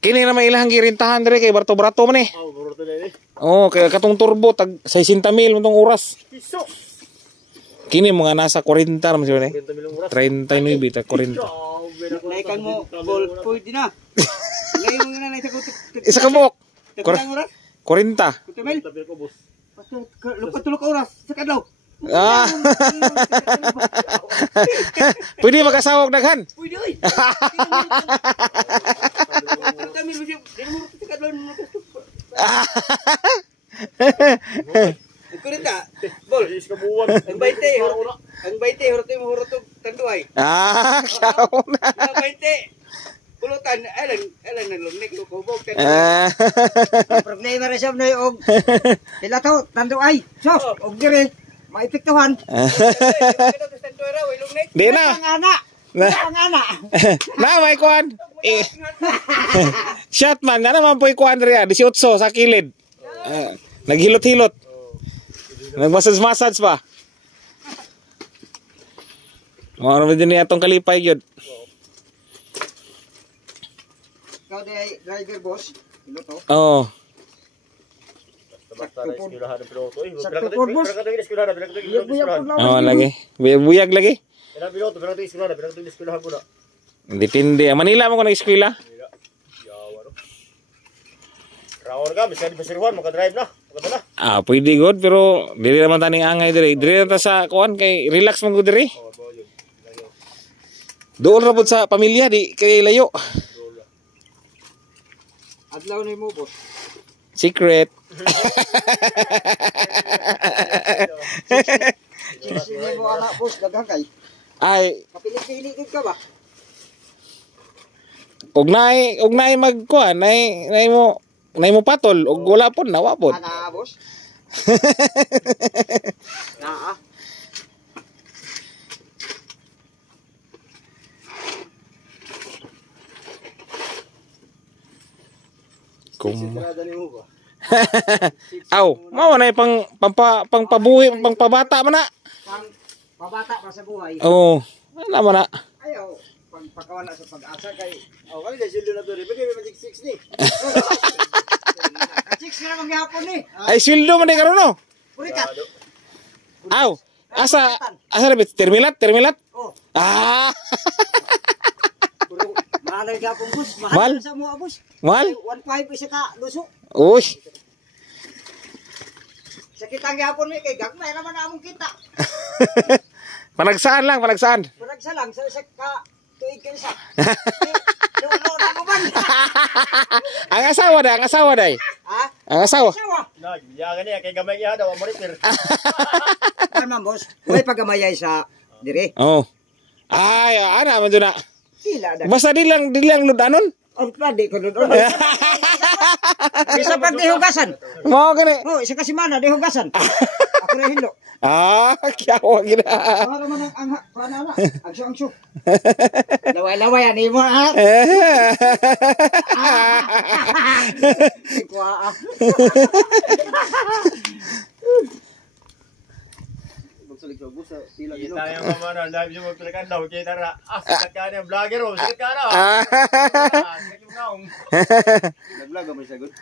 Kini na may ilang girintahan dire kay Barto-Brato man eh. Oh, Barto dire. Oh, kay katong turbo tag 60,000 mong oras. Piso. Kini mga nasa 40 man siya ni. 40,000 oras. 39 ta 40. Naikan mo ball pwede na. Ngayon mo na sa Isa ka buok. 40 40. Kutumel. Tabi ko boss. Lupat tulog oras sa kadlaw. Ah. Pwede makasawag daghan. Pwede oy. Kami mo sa kadlaw mo. Kurita, bol. Is ka buwan. Ang 20, hurot mo hurot tanduay. Ah, kau na. Ang 20. Pulutan, alan na lumnik ko bog. Problema ra siya noy og. Ila to tanduay. So, og dire maipiktuhan. Di na. Ang ana. Na may kuan. Shot man, na naman po kuan ria 18 sa kilid. Naghilot-hilot. Nagmasage-massage pa. Mao ra din atong kalipay gyud. Ikaw di driver boss. Ilo to. Oo. Basta na eskwelahan ng piloto. Oo, lagi. Buyag lagi. Ilang piloto, pero ito eskwelahan ko na. Depende. Manila mo ko nag-eskwela? Yawa no. Raon ka, miski di Juan maka-drive na. Maganda na. Ah, pwede good pero dili naman tani angay dire. Dire ta sa kuan kay relax man gud dire. Oh, yun. Doon ra pud sa pamilya di kay layo. Adlaw ni mo boss. Secret. Sige mo anak boss daghang kay. Ay, Kapili-pili gud ka ba? og nay magkuan, nay mo patol og wala pod nawa pod. Ana boss. Naa. Kum. Sigurado ni mo ba? Aw, mao na pang pabuhi, pang pabata man na. Pang pabata pa sa buhay. Oo. Wala man na. Ayaw, pagpakawan na sa pag-asa kay kami na sildo na to rin. Bagay may magic 6 ni. 6 na maghapon ni. Ay sweldo man ni karon no. Purikat. Aw, asa rabit termilat. Oh, Ah. puro mahal gapon boss. Mahal? Mahal sa mo boss. Mal? 1.5 isa ka luso. Uy. Sa kitang gapon mi kay gagmay naman among kita. Panagsaan lang. Purag sa lang sa isa ka tuig ka isa. Lolo na mo man. Ang asawa day. Ha? Ang asawa. Sawa. Na, yagan niya kay gamay iya daw mo repair. Ano boss? May pagamayay sa dire. Oh. Ay, ana man na. Tila da. Basta di lang ludanon. Ang pwede ko doon. Isa pag dihugasan. Mao gani. Oh, isa kasi mana dihugasan. Ako na hilo. Ah, kyawa gina. Para man ang panana. Agsyo. Laway-laway ani mo ha. Kuha. Magsulig sa bus tila Kita yang mana live mo pilikan daw kay tara. Sikat ka na vlogger oh, sikat ka na. Sikat yung naong. Nag-vlog ba sa good?